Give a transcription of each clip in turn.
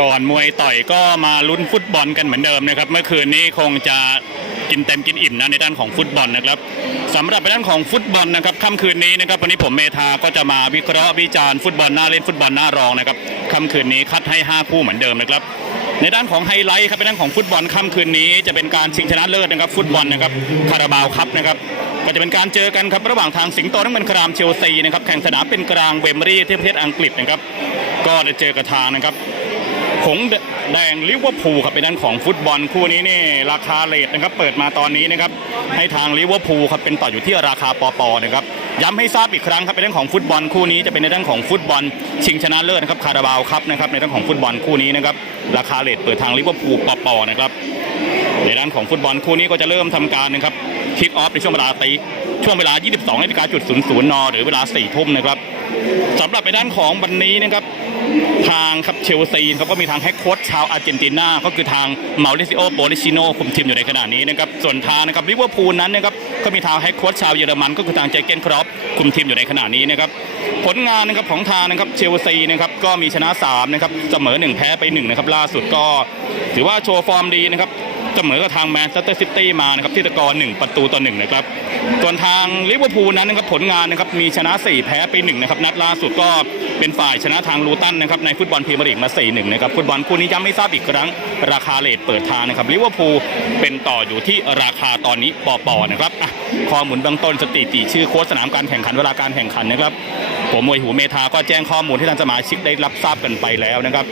ก่อนมวยต่อยก็มาลุ้นฟุตบอลกันเหมือนเดิมนะครับ เมื่อคืนนี้คงจะกินเต็มกินอิ่มนะในด้านของฟุตบอลนะครับสำหรับในด้านของฟุตบอลนะครับค่ำคืนนี้นะครับวันนี้ผมเมธาก็จะมาวิเคราะห์วิจารณ์ฟุตบอลหน้าเล่นฟุตบอลหน้ารองนะครับค่ำคืนนี้คัดให้ 5 คู่เหมือนเดิมนะครับในด้านของไฮไลท์ครับในด้านของฟุตบอลค่ำคืนนี้ จะเป็นการชิงชนะเลิศนะครับ ฟุตบอลนะครับคาราบาวครับนะครับก็จะเป็นการเจอกันครับระหว่างทางสิงโตน้ำเงินครามเชลซีนะครับแข่งสนามเป็นกลางเวมบรีที่ประเทศอังกฤษนะครับก็จะเจอกับทางนะครับ หงแดงลิเวอร์พูลครับเป็นด้านของฟุตบอลคู่นี้นี่ราคาเลทนะครับเปิดมาตอนนี้นะครับให้ทางลิเวอร์พูลครับเป็นต่ออยู่ที่ราคาปอปอนะครับย้ำให้ทราบอีกครั้งครับเป็นเรื่องของฟุตบอลคู่นี้จะเป็นในเรื่องของฟุตบอลชิงชนะเลิศนะครับคาราบาวครับนะครับในเรื่องของฟุตบอลคู่นี้นะครับราคาเลทเปิดทางลิเวอร์พูลปอปอนะครับในด้านของฟุตบอลคู่นี้ก็จะเริ่มทำการนะครับ คิกออฟในช่วงเวลาตีช่วงเวลา 22นาฬิกาจุด00น หรือเวลา 4 ทุ่มนะครับสำหรับในด้านของวันนี้นะครับทางครับเชลซีเขาก็มีทางแฮกโค้ชชาวอาร์เจนตินา ก็คือทางมาริซิโอโปลิชิโนคุมทีมอยู่ในขณะนี้นะครับส่วนทางนะครับลิเวอร์พูลนั้นนะครับก็มีทางแฮกโค้ชชาวเยอรมัน ก็คือทางเจเกนครอปคุมทีมอยู่ในขณะนี้นะครับผลงานนะครับของทางนะครับเชลซีนะครับก็มีชนะ3นะครับเสมอ 1 แพ้ไป1นะครับล่าสุดก็ ถือว่าโชว์ฟอร์มดีนะครับ เสมอกับทางแมนเชสเตอร์ซิตี้มานะครับที่ตะกอร์1ประตูต่อ1นะครับส่วนทางลิเวอร์พูลนั้นนะครับผลงานนะครับมีชนะ 4 แพ้ไป1นะครับนัดล่าสุดก็เป็นฝ่ายชนะทางลูตันนะครับในฟุตบอลพรีเมียร์ลีกมา 4-1นะครับฟุตบอลคู่นี้ย้ำไม่ทราบอีกครั้ง ราคาเลทเปิดทางนะครับลิเวอร์พูลเป็นต่ออยู่ที่ราคาตอนนี้ปอปอนะครับอะข้อมูลเบื้องต้นสถิติชื่อโค้ชสนามการแข่งขันเวลาการแข่งขันนะครับ ผมมวยหูเมธาก็แจ้งข้อมูลที่ท่านสมาชิกได้รับทราบกันไปแล้วนะครับ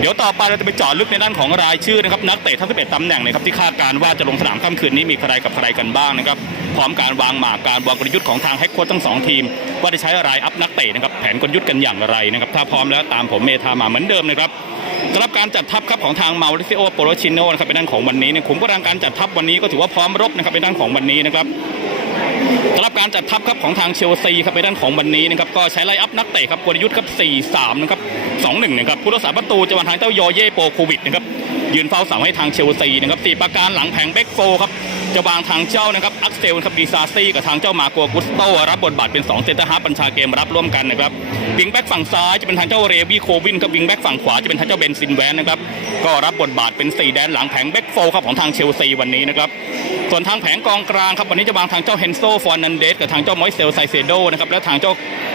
เดี๋ยวต่อไปเราจะไปเจาะลึกในด้านของรายชื่อนะครับนักเตะทั้ง 11ตำแหน่งนะครับที่คาดการณ์ว่าจะลงสนามค่ำคืนนี้มีใครกับใครกันบ้างนะครับพร้อมการวางหมากการวางกลยุทธ์ของทางแฮกโค้ชทั้งสองทีม ว่าได้ใช้รายอัพนักเตะนะครับแผนกลยุทธ์กันอย่างไรนะครับถ้าพร้อมแล้วตามผมเมธามาเหมือนเดิมนะครับสำหรับการจัดทัพครับของทางมาริซิโอโปโรชิโนนะครับเป็นด้านของวันนี้เนี่ยผมก็ทางการจัดทัพวันนี้ก็ถือว่าพร้อมรบนะครับเป็นด้านของวันนี้นะครับ รับการจัดทัพครับของทางเชลซีครับในด้านของวันนี้นะครับก็ใช้ไล่อัพนักเตะครับกลยุทธ์ครับ 4-3 นะครับ 2-1 นะครับผู้รักษาประตูจะมาทางเจ้ายอเย่โปโควิดนะครับยืนเฝ้าเสาให้ทางเชลซีนะครับสี่ประการหลังแผงเบกโฟครับ จะวางทางเจ้านะครับอักเซลครับดีซาซี่กับทางเจ้ามาโกกุสโตรับบทบาทเป็น2เซนเตอร์ฮาร์บัญชาเกมรับร่วมกันนะครับวิงแบ็กฝั่งซ้ายจะเป็นทางเจ้าเรวี่โควินครับวิงแบ็กฝั่งขวาจะเป็นทางเจ้าเบนซินแวนนะครับก็รับบทบาทเป็นสี่แดนหลังแผงเบคโฟครับของทางเชลซีวันนี้นะครับส่วนทางแผงกองกลางครับวันนี้จะวางทางเจ้าเฮนโซฟอร์นันเดสกับทางเจ้ามอยเซลไซเซโดนะครับและทางเจ้า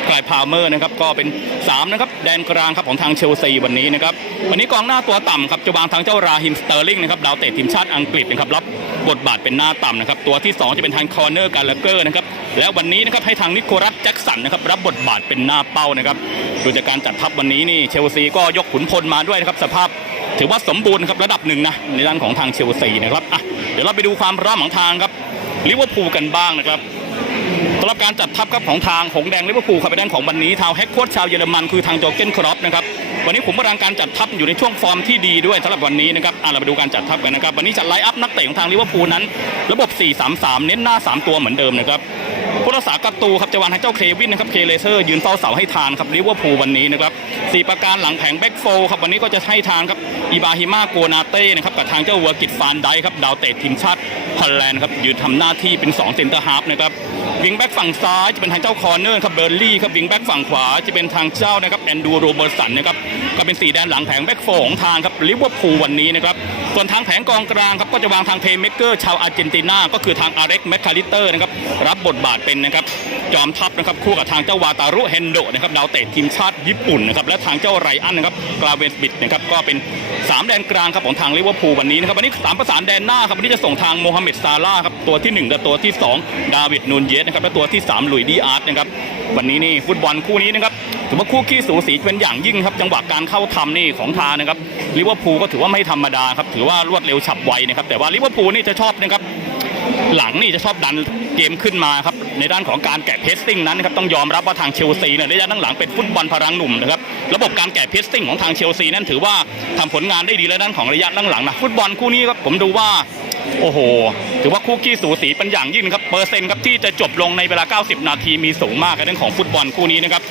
กลายพาวเมอร์นะครับก็เป็น 3 นะครับ แดนกลางครับของทางเชลซีวันนี้นะครับวันนี้กองหน้าตัวต่ำครับจะวางทางเจ้าราฮิมสเตอร์ลิงนะครับดาวเตะทีมชาติอังกฤษนะครับรับบทบาทเป็นหน้าต่ำนะครับตัวที่ 2 จะเป็นทางคอร์เนอร์การเลเกอร์นะครับและวันนี้นะครับให้ทางนิโคลัสแจ็คสันนะครับรับบทบาทเป็นหน้าเป้านะครับดูจากการจัดทัพวันนี้นี่เชลซีก็ยกขุนพลมาด้วยนะครับสภาพถือว่าสมบูรณ์ครับระดับหนึ่งนะในด้านของทางเชลซีนะครับอะเดี๋ยวเราไปดูความพร้อมของทางครับลิเวอร์พูลกันบ้างนะครับำหรับการจัดทัพครับของทางหงแดงลิเวอร์พูลครับไปด้านของวันนี้ทาวแฮกโค้ชชาวเยอรมันคือทางโจเกนครอปนะครับวันนี้ผมกำลังการจัดทัพอยู่ในช่วงฟอร์มที่ดีด้วยสำหรับวันนี้นะครับเราไปดูการจัดทัพกันนะครับวันนี้จัดไลฟ์อัพนักเตะของทางลิเวอร์พูลนั้น ระบบ 4-3-3 เน้นหน้า 3 ตัวเหมือนเดิมนะครับ ผู้รักษาประตูครับจะวางทางเจ้าเควินนะครับเคเลเซอร์ยืนเฝ้าเสาให้ทานครับลิเวอร์พูลวันนี้นะครับสี่ประการหลังแผงแบ็กโฟครับวันนี้ก็จะให้ทางครับอิบาฮิมาโกนาเต้นะครับกับทางเจ้าเวอร์กิตฟานไดครับดาวเตะทีมชาติฮอลแลนด์ครับยืนทำหน้าที่เป็น2เซนเตอร์ฮาร์ฟนะครับวิงแบ็กฝั่งซ้ายจะเป็นทางเจ้าคอร์เนอร์ครับเบอร์ลี่ครับวิงแบ็กฝั่งขวาจะเป็นทางเจ้านะครับแอนดูโรเบอร์สันนะครับก็เป็นสีแดนหลังแผงแบ็กโฟของทางครับลิเวอร์พูลวันนี้นะครับส่วนทางแผงกองกลางครับก็จะวางทางเพย์เมกเกอร์ชาวอาร์เจนตินาก็คือทางอาเร็กแมคคาลิเตอร์นะครับรับบทบาทเป็นนะครับจอมทัพนะครับคู่กับทางเจ้าวาตารุเฮนโดนะครับดาวเตะทีมชาติญี่ปุ่นนะครับและทางเจ้าไรอันนะครับกราเวนสบิดนะครับก็เป็น 3 แดนกลางครับของทางลิเวอร์พูลวันนี้นะครับวันนี้สามประสานแดนหน้าครับวันนี้จะส่งทางโมฮัมเหม็ดซาร่าครับตัวที่ 1 และตัวที่ 2 ดาวิดนูนเยสนะครับและตัวที่ 3 หลุยดีอาร์ตนะครับวันนี้นี่ฟุตบอลคู่นี้นะครับถือว่าคู่ขี้สูสีเป็นอย่างยิ่งครับจังหวะการเข้าทำนี่ของทางนะครับลิเวอร์พูลก็ถือว่าไม่ธรรมดาครับถือว่ารวดเร็วฉับไวนะครับแต่ว่าลิเวอร์พูลนี่จะชอบนะครับ หลังนี่จะชอบดันเกมขึ้นมาครับในด้านของการแกะเพสติ้งนั้นนะครับต้องยอมรับว่าทางเชลซีเนี่ยระยะหลังเป็นฟุตบอลพลังหนุ่มนะครับระบบการแกะเพสติ้งของทางเชลซีนั้นถือว่าทำผลงานได้ดีและด้านของระยะหลังๆนะฟุตบอลคู่นี้ครับผมดูว่า โอ้โห ถือว่าคู่ขี้สูสีเป็นอย่างยิ่งครับ เปอร์เซ็นต์ครับที่จะจบลงในเวลา 90 นาทีมีสูงมากในเรื่องของฟุตบอลคู่นี้นะครับ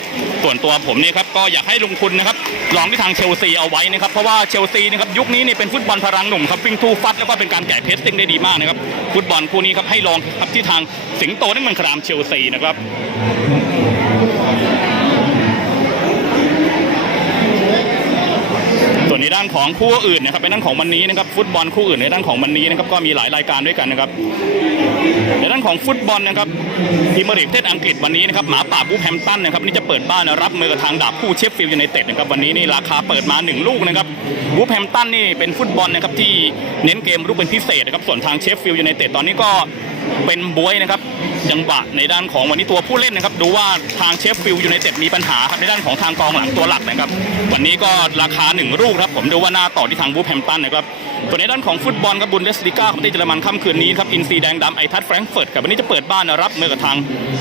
ส่วนตัวผมเนี่ยครับก็อยากให้ลงทุนนะครับลองที่ทางเชลซีเอาไว้นะครับ เพราะว่าเชลซีนะครับยุคนี้นี่เป็นฟุตบอลพลังหนุ่มครับวิ่งทูฟัดแล้วก็เป็นการแกะเพสซิ่งได้ดีมากนะครับ ฟุตบอลคู่นี้ครับให้ลองครับที่ทางสิงโตนั่นมันครามเชลซีนะครับ ด้านของคู่อื่นนะครับในด้านของวันนี้นะครับฟุตบอลคู่อื่นในด้านของวันนี้นะครับก็มีหลายรายการด้วยกันนะครับในด้านของฟุตบอลนะครับพรีเมียร์ลีกประเทศอังกฤษวันนี้นะครับหมาป่าบูแฮมตันนะครับนี่จะเปิดบ้านรับมือกับทางดาบคู่เชฟฟิลด์ยูไนเต็ดนะครับวันนี้นี่ราคาเปิดมา 1 ลูกนะครับบูแฮมตันนี่เป็นฟุตบอลนะครับที่เน้นเกมรุกเป็นพิเศษนะครับส่วนทางเชฟฟิลด์ยูไนเต็ดตอนนี้ก็ เป็นบวยนะครับจังหวะในด้านของวันนี้ตัวผู้เล่นนะครับ ดูว่าทางเชฟฟิลด์ยูไนเต็ดมีปัญหาครับในด้านของทางกองหลังตัวหลักนะครับ วันนี้ก็ราคา1ลูกครับ ผมดูว่าหน้าต่อที่ทางบูแฮมตันนะครับส่วนในด้านของฟุตบอลครับบุนเดสลิก้าของประเทศเยอรมันค่ำคืนนี้ครับอินซีแดงดำไอทัดแฟรงก์เฟิร์ตครับวันนี้จะเปิดบ้านรับเมื่อกับทาง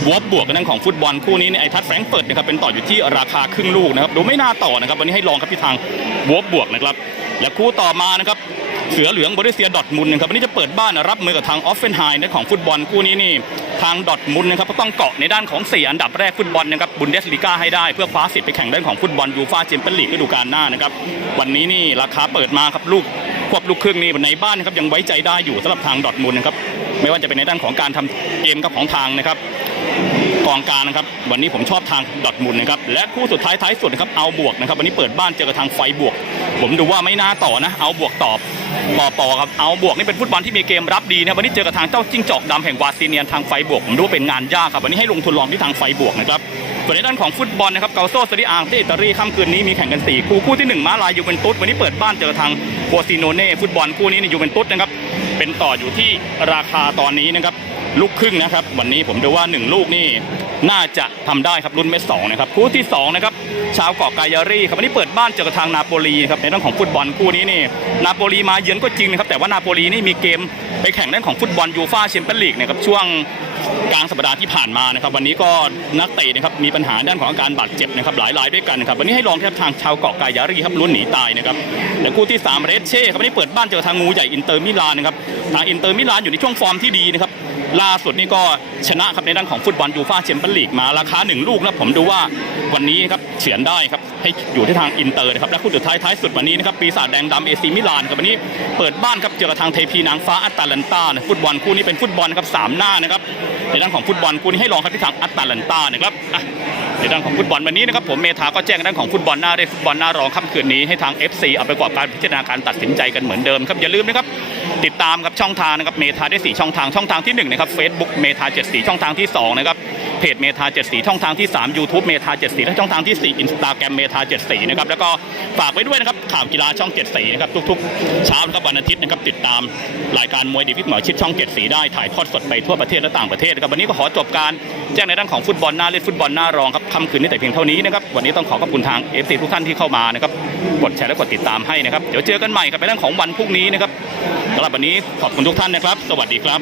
วอบบวกกันด้านของฟุตบอลคู่นี้เนี่ยไอทัดแฟรงก์เฟิร์ตนะครับเป็นต่ออยู่ที่ราคาครึ่งลูกนะครับดูไม่น่าต่อนะครับวันนี้ให้ลองครับที่ทางวอบบวกนะครับและคู่ต่อมานะครับ เสือเหลืองบริเซียดอทมุนนะครับวันนี้จะเปิดบ้านรับมือกับทางออฟเฟนไฮในของฟุตบอลคู่นี้นี่ทางดอทมุนนะครับก็ต้องเกาะในด้านของ 4 อันดับแรกฟุตบอลนะครับบุนเดสลิก้าให้ได้เพื่อคว้าสิทธิ์ไปแข่งด้านของฟุตบอลยูฟ่าแชมเปี้ยนลีกฤดูกาลหน้านะครับวันนี้นี่ราคาเปิดมาครับลูกควบลูกครึ่งนี่ในบ้านนะครับยังไว้ใจได้อยู่สำหรับทางดอทมุนนะครับไม่ว่าจะเป็นในด้านของการทำเกมกับของทางนะครับกองกลารนะครับวันนี้ผมชอบทางดอทมุนนะครับและคู่สุดท้ายท้ายสุดนะครับเอาบวกนะครับวันนี้เปิดบ้านเจอกับทางไฟบวก ผมดูว่าไม่น่าต่อนะ เอาบวกตอบปอปอครับเอาบวกนี่เป็นฟุตบอลที่มีเกมรับดีนะวันนี้เจอกับทางเจ้าจิ้งจอกดำแห่งวาซีเนียนทางไฟบวกผมดูว่าเป็นงานยากครับวันนี้ให้ลงทุนลองที่ทางไฟบวกนะครับส่วนในด้านของฟุตบอลนะครับเกาโซซาริอาร์ที่อิตาลีค่ำคืนนี้มีแข่งกันสี่คู่คู่ที่หนึ่งมาลายยูเวนตุสวันนี้เปิดบ้านเจอกับทางโคซิโนเน่ฟุตบอลคู่นี้ในยูเวนตุสนะครับเป็นต่ออยู่ที่ราคาตอนนี้นะครับลูกครึ่งนะครับ วันนี้ผมดูว่า 1 ลูกนี่น่าจะทำได้ครับรุ่นเม็ดสองนะครับคู่ที่สองนะครับ ชาวเกาะกายารีครับวันนี้เปิดบ้านเจอกับทางนาโปลีครับในเรื่องของฟุตบอลคู่นี้นี่นาโปลีมาเยือนก็จริงนะครับแต่ว่านาโปลีนี่มีเกมไปแข่งเรื่องของฟุตบอลยูฟ่าแชมเปี้ยนลีกนะครับช่วง กลางสัปดาห์ที่ผ่านมานะครับ วันนี้ก็นักเตะนะครับมีปัญหาด้านของอาการบาดเจ็บนะครับหลายรายด้วยกันนะครับวันนี้ให้ลองแทบทางชาวเกาะกายารีครับลุ้นหนีตายนะครับและคู่ที่3เรสเช่ครับวันนี้เปิดบ้านเจอทางงูใหญ่อินเตอร์มิลานนะครับทางอินเตอร์มิลานอยู่ในช่วงฟอร์มที่ดีนะครับล่าสุดนี่ก็ชนะครับในด้านของฟุตบอลยูฟ่าแชมเปี้ยนลีกมาราคา 1 ลูกนะผมดูว่าวันนี้ครับเฉือนได้ครับให้อยู่ที่ทางอินเตอร์นะครับและคู่สุดท้ายท้ายสุดวันนี้นะครับปีศาจแดงดำเอซีมิลานครับวันนี้เปิดบ้านครับเจอกับทางเทพีนางฟ้าอัตแลนตานะฟุตบอลคู่นี้เป็นฟุตบอลครับสามหน้านะครับในด้านของฟุตบอลคู่นี้ให้ลองครับที่ทางอัตแลนตานะครับในด้านของฟุตบอลวันนี้นะครับผมเมธาก็แจ้งด้านของฟุตบอลหน้าเรกฟุตบอลหน้ารองค่ำคืนนี้ให้ทาง FC เอาไปประกอบการพิจารณาการตัดสินใจกันเหมือนเดิมครับอย่าลืมนะครับ ติดตามครับช่องทางนะครับเมธาได้สี่ช่องทางช่องทางที่หนึ่งนะครับเฟซบุ๊กเมธาเจ็ดสีช่องทางที่สองนะครับเพจเมธาเจ็ดสีช่องทางที่สามยูทูบเมธาเจ็ดสีและช่องทางที่สี่อินสตาแกรมเมธาเจ็ดสีนะครับแล้วก็ฝากไว้ด้วยนะครับข่าวกีฬาช่องเจ็ดสีนะครับทุกๆเช้านะครับวันอาทิตย์นะครับติดตามรายการมวยดีวิทย์หมอชิดช่องเจ็ดสีได้ถ่ายทอดสดไปทั่วประเทศและต่างประเทศนะครับวันนี้ก็ขอจบการแจ้งในด้านของฟุตบอลหน้าเล่นฟุตบอลหน้ารองครับค่ำคืนนี้แต่เพียงเท่านี้นะครับวันนี้ต้องขอขอบคุณทางเอฟซีทุกท่านที่เข้ามานะครับกดแชร์และกดติดตามให้นะครับเดี๋ยวเจอกันใหม่ครับในเรื่องของวันพรุ่งนี้นะครับ สำหรับวันนี้ขอบคุณทุกท่านนะครับ สวัสดีครับ